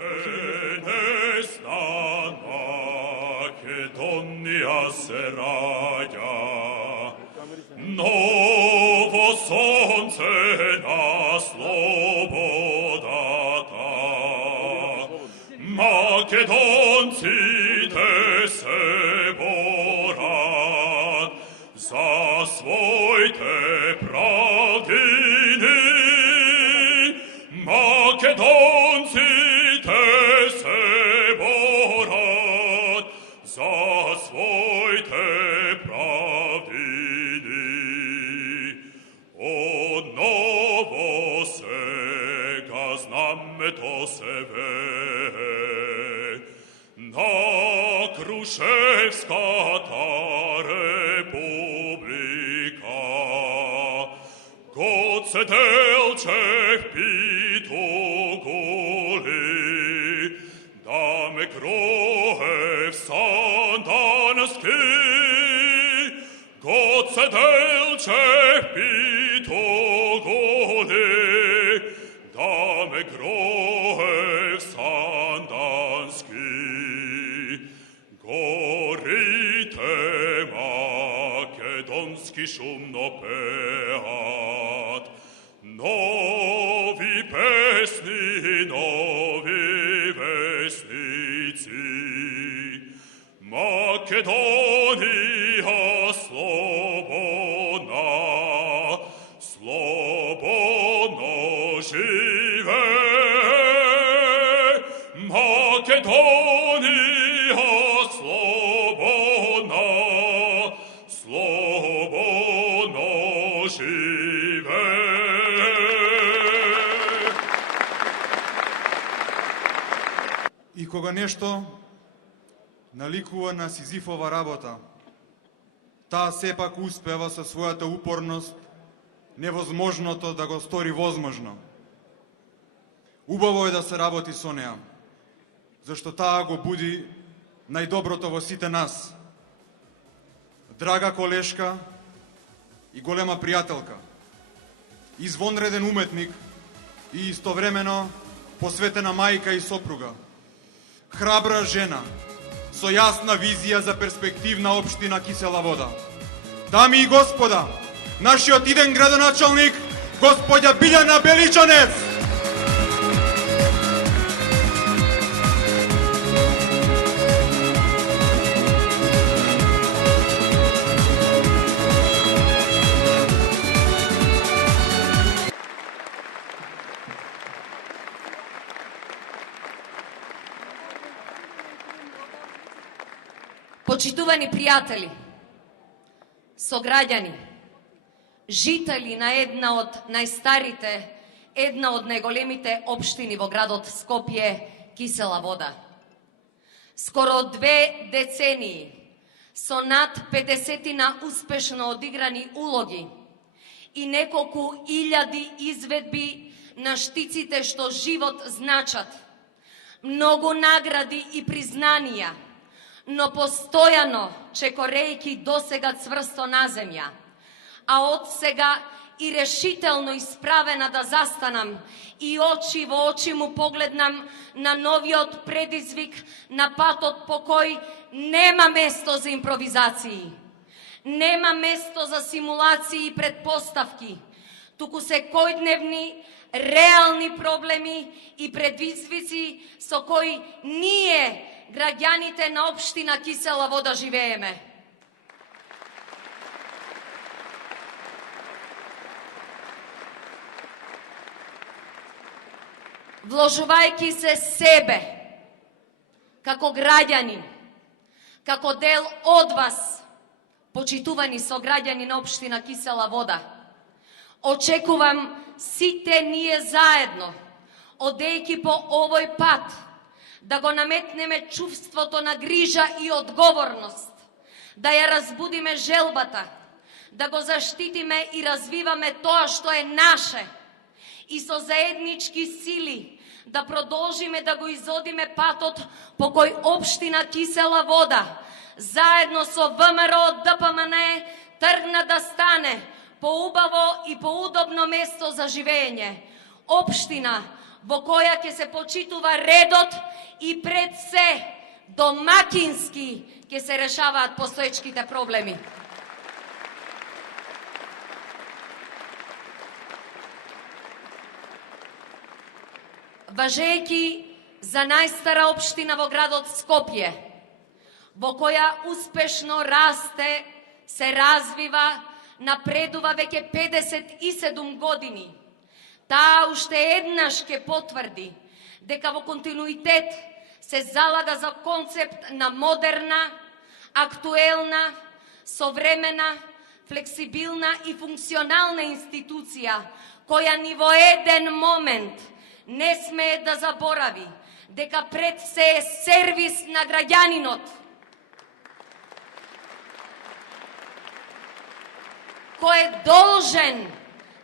Небесна Македония се раѓа, ново сонце на слободата. Македонците се борат за своите правдини. Македонците се борат за своите правдини. Отново сега знамето се вее на Крушевската република. Гоце Делчев питу голи, даме Кроев Сандански. Гоце Делчев питу голи, даме Кроев Сандански. Горите македонски шумно пеат, нови песни, нови вестници. Македонија слободна, слободно живе. Македонија слободна, слободно живе. И кога нешто наликува на Сизифова работа, таа сепак успева со својата упорност невозможното да го стори возможно. Убаво е да се работи со неа, зашто таа го буди најдоброто во сите нас. Драга колешка и голема пријателка, извонреден уметник и истовремено посветена мајка и сопруга, храбра жена со јасна визија за перспективна општина Кисела Вода. Дами и господа, нашиот иден градоначалник, господја Билјана Беличанец. Почитувани пријатели, сограѓани, жители на една од најстарите, една од најголемите општини во градот Скопје, Кисела Вода. Скоро 2 децении, со над 50 успешно одиграни улоги и неколку илјади изведби на штиците што живот значат, многу награди и признанија, но постојано чекорејки досега цврсто на земја, а од сега и решително исправена да застанам и очи во очи му погледнам на новиот предизвик на патот по кој нема место за импровизации, нема место за симулации и предпоставки, туку секојдневни, реални проблеми и предизвици со кои ние, граѓаните на општина Кисела Вода, живееме. Вложувајќи се себе, како граѓанин, како дел од вас, почитувани сограѓани на општина Кисела Вода, очекувам сите ние заедно, одејќи по овој пат, да го наметнеме чувството на грижа и одговорност, да ја разбудиме желбата, да го заштитиме и развиваме тоа што е наше и со заеднички сили да продолжиме да го изодиме патот по кој општина Кисела Вода, заедно со ВМРО ДПМН, тргна да стане поубаво и поудобно место за живење. општина во која ќе се почитува редот и пред се домакински ќе се решаваат постоечките проблеми. Важејќи за најстара општина во градот Скопје, во која успешно расте, се развива, напредува веќе 57 години. Таа уште еднаш ќе потврди дека во континуитет се залага за концепт на модерна, актуелна, современа, флексибилна и функционална институција, која ни во еден момент не смее да заборави дека пред се е сервис на граѓанинот, кој е должен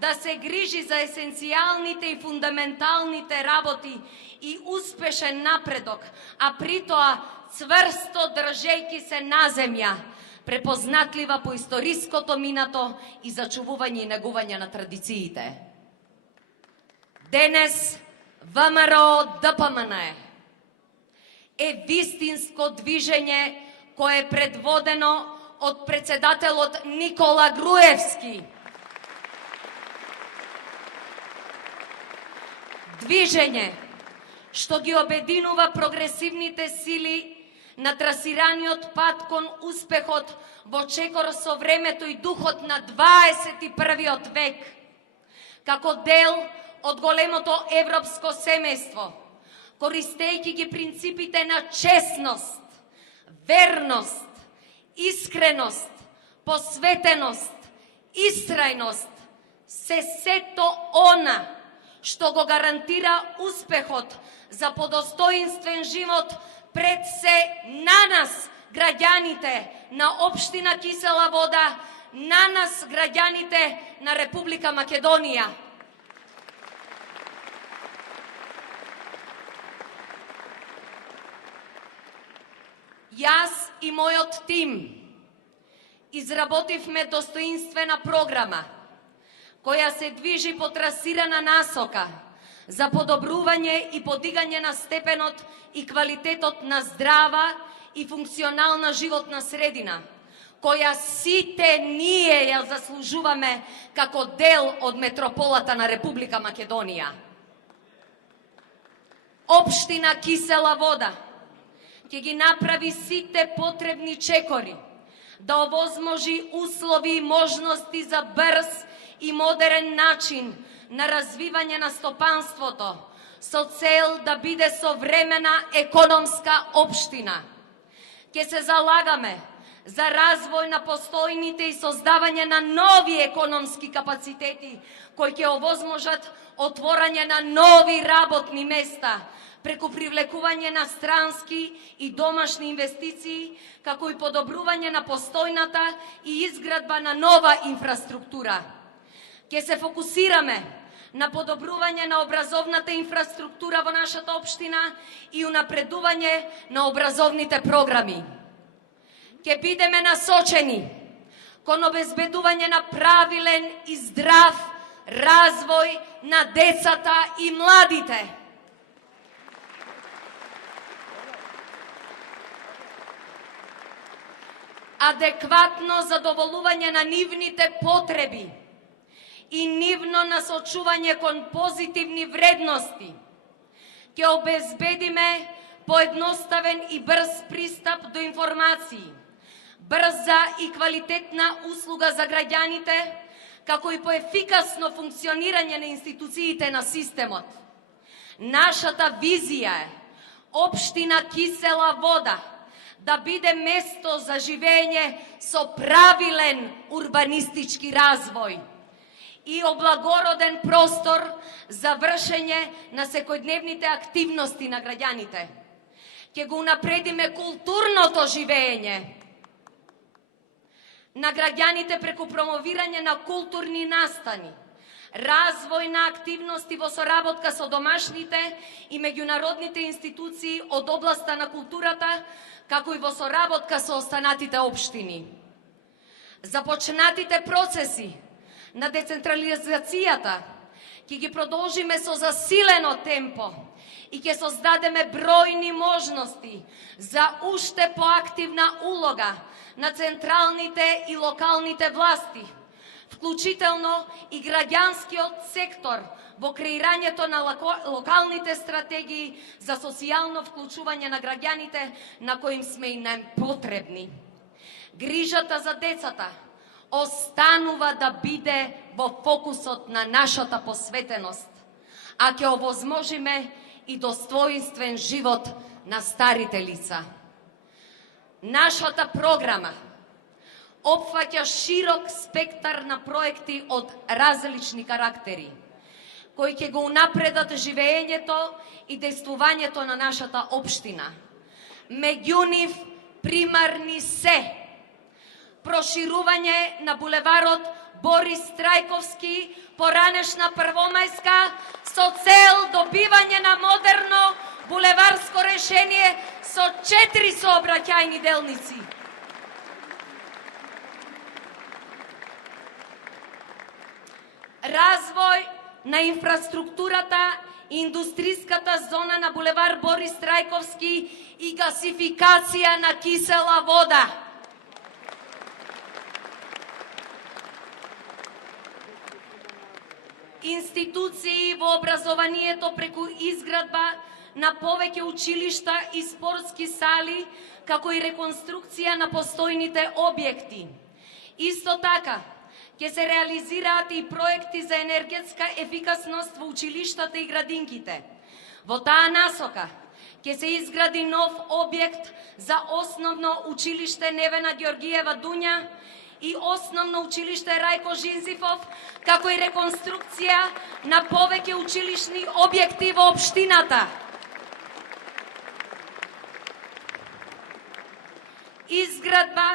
да се грижи за есенцијалните и фундаменталните работи и успешен напредок, а при тоа цврсто држејќи се на земја, препознатлива по историското минато и зачувување и негување на традициите. Денес ВМРО ДПМН е вистинско движење кое е предводено од председателот Никола Груевски. Движење што ги обединува прогресивните сили на трасираниот пат кон успехот во чекор со времето и духот на 21. век, како дел од големото европско семејство, користејќи ги принципите на честност, верност, искреност, посветеност, истрајност, се сето она што го гарантира успехот за подостоинствен живот пред се на нас, граѓаните на општина Кисела Вода, на нас, граѓаните на Република Македонија. Јас и мојот тим изработивме достоинствена програма која се движи по трасирана насока за подобрување и подигање на степенот и квалитетот на здрава и функционална животна средина, која сите ние ја заслужуваме како дел од метрополата на Република Македонија. Општина Кисела Вода ќе ги направи сите потребни чекори да овозможи услови и можности за брз и модерен начин на развивање на стопанството со цел да биде современа економска општина. Ќе се залагаме за развој на постојните и создавање на нови економски капацитети кои ќе овозможат отворање на нови работни места преку привлекување на странски и домашни инвестиции, како и подобрување на постојната и изградба на нова инфраструктура. Ќе се фокусираме на подобрување на образовната инфраструктура во нашата општина и унапредување на образовните програми. Ќе бидеме насочени кон обезбедување на правилен и здрав развој на децата и младите. Адекватно задоволување на нивните потреби и нивно насочување кон позитивни вредности. Ќе обезбедиме поедноставен и брз пристап до информации, брза и квалитетна услуга за граѓаните, како и поефикасно функционирање на институциите на системот. Нашата визија е општина Кисела Вода да биде место за живење со правилен урбанистички развој и облагороден простор за вршење на секојдневните активности на граѓаните. Ќе го унапредиме културното живење на граѓаните преку промовирање на културни настани, развој на активности во соработка со домашните и меѓународните институции од областа на културата, како и во соработка со останатите општини. Започнатите процеси на децентрализацијата ќе ги продолжиме со засилено темпо и ќе создадеме бројни можности за уште поактивна улога на централните и локалните власти, вклучително и граѓанскиот сектор во креирањето на локалните стратегии за социјално вклучување на граѓаните на кои им сме и најпотребни. Грижата за децата останува да биде во фокусот на нашата посветеност, а ќе овозможиме и достоинствен живот на старите лица. Нашата програма опфаќа широк спектар на проекти од различни карактери, кои ќе го унапредат живеењето и действувањето на нашата општина. Меѓу нив примарни се проширување на булеварот Борис Трајковски, поранешна Првомајска, со цел добивање на модерно булеварско решение со 4 сообраќајни делници. Развој на инфраструктурата и индустриската зона на булевар Борис Трајковски и гасификација на кисела вода. Институции во образованието преку изградба на повеќе училишта и спортски сали, како и реконструкција на постојните објекти. Исто така, ќе се реализираат и проекти за енергетска ефикасност во училиштата и градинките. Во таа насока, ќе се изгради нов објект за основно училиште Невена Ѓоргиева Дуња и основно училиште Рајко Жизифов, како и реконструкција на повеќе училишни објекти во општината. Изградба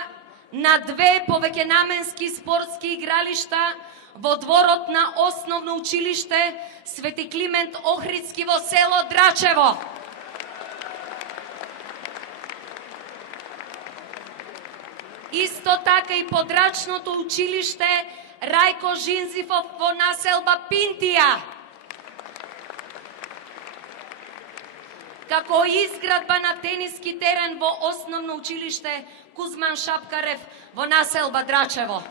на 2 повеќенаменски спортски игралишта во дворот на основно училиште Свети Климент Охридски во село Драчево. Исто така и подрачното училиште Рајко Жизифов во населба Пинтија, како и изградба на тениски терен во основно училиште Кузман Шапкарев во населба Драчево.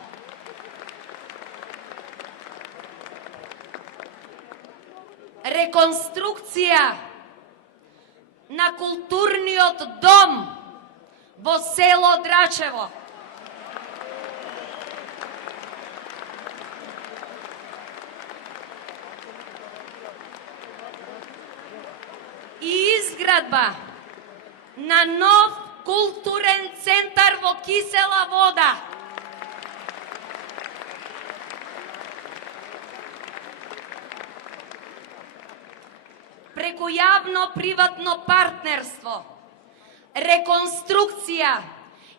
Реконструкција на културниот дом во село Драчево. И изградба на нов културен центар во Кисела Вода. Преку јавно-приватно партнерство, реконструкција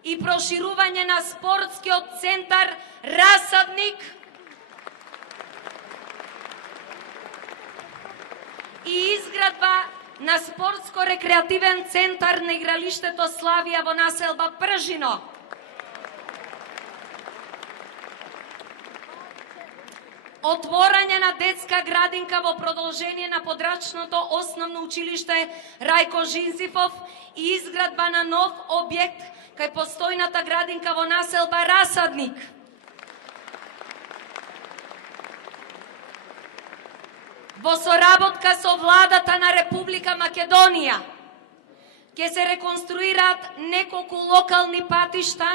и проширување на спортскиот центар Расадник и изградба на спортско-рекреативен центар на игралиштето Славија во населба Пржино. Отворање на детска градинка во продолжение на подрачното основно училиште Рајко Жизифов и изградба на нов објект кај постојната градинка во населба Расадник. Во соработка со владата на Република Македонија ќе се реконструираат неколку локални патишта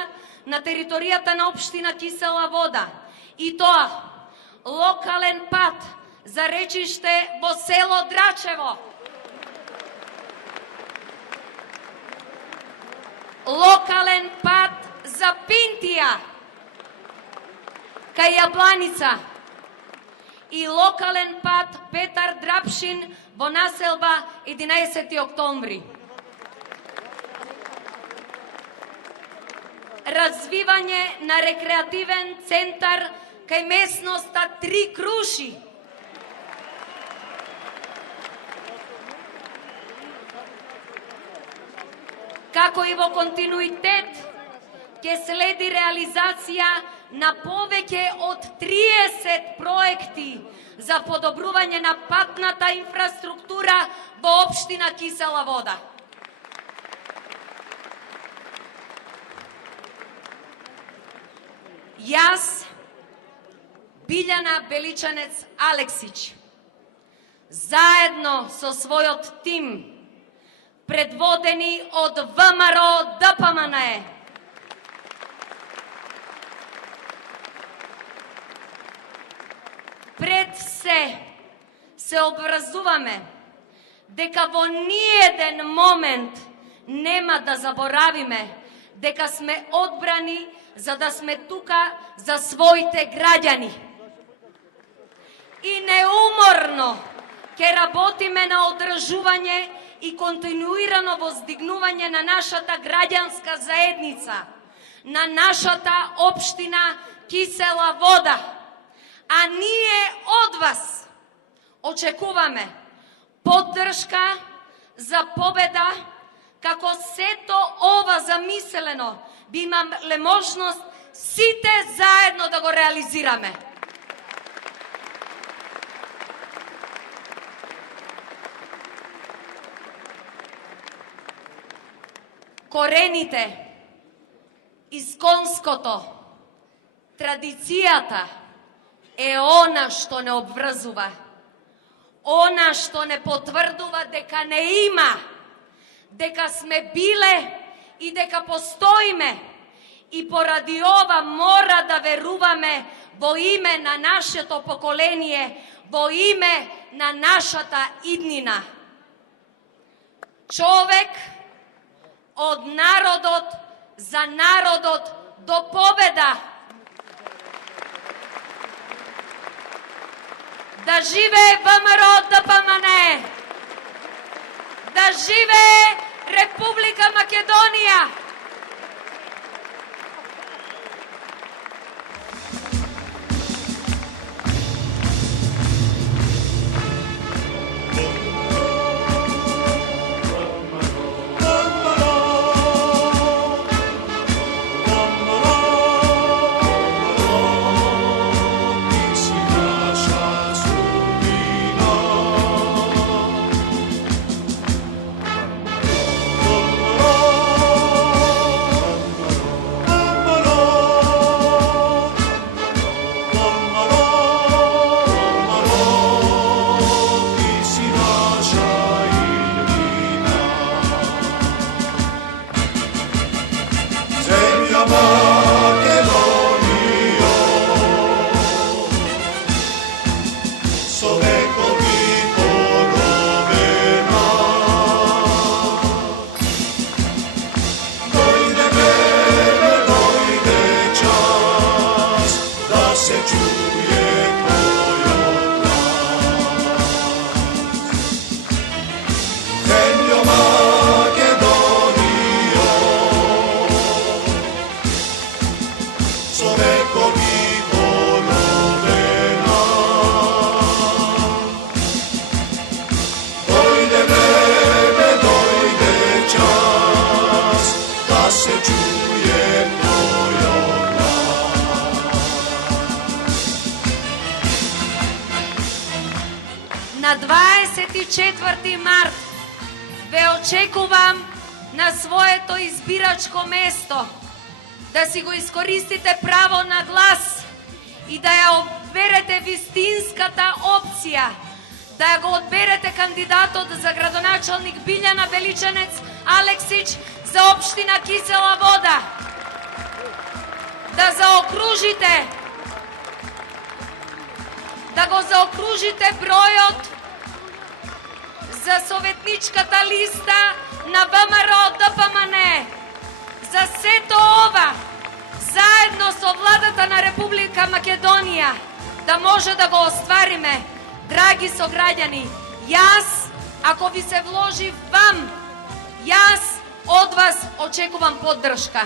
на територијата на општина Кисела Вода, и тоа локален пат за речиште во село Драчево, локален пат за Пинтија кај Јабланица и локален пат Петар Драпшин во населба 11 октомври. Развивање на рекреативен центар кај местноста Три Круши. Како и во континуитет ќе следи реализација на повеќе од 30 проекти за подобрување на патната инфраструктура во општина Кисела Вода. Јас, Билјана Беличанец Алексич, заедно со својот тим, предводени од ВМРО ДПМНЕ, пред се обврзуваме дека во ниеден момент нема да заборавиме дека сме одбрани за да сме тука за своите граѓани. И неуморно ќе работиме на одржување и континуирано воздигнување на нашата граѓанска заедница, на нашата општина Кисела Вода. А ние од вас очекуваме поддршка за победа, како сето ова замислено би имале можност сите заедно да го реализираме. Корените, исконското, традицијата е она што не обврзува, она што не потврдува дека не има, дека сме биле и дека постоиме, и поради ова мора да веруваме во име на нашето поколение, во име на нашата иднина. Човек од народот за народот до победа. Да живее ВМРО ДПМНЕ! Да живее Република Македонија! На 24 март ве очекувам на своето избирачко место да си го искористите право на глас и да ја одберете вистинската опција, да ја го одберете кандидатот за градоначалник Билјана Беличанец Алексич за општина Кисела Вода, да го заокружите бројот за советничката листа на ВМРО ДПМНЕ. За сето ова, заедно со владата на Република Македонија, да може да го оствариме, драги сограѓани. Јас, ако ви се вложи вам, јас од вас очекувам поддршка.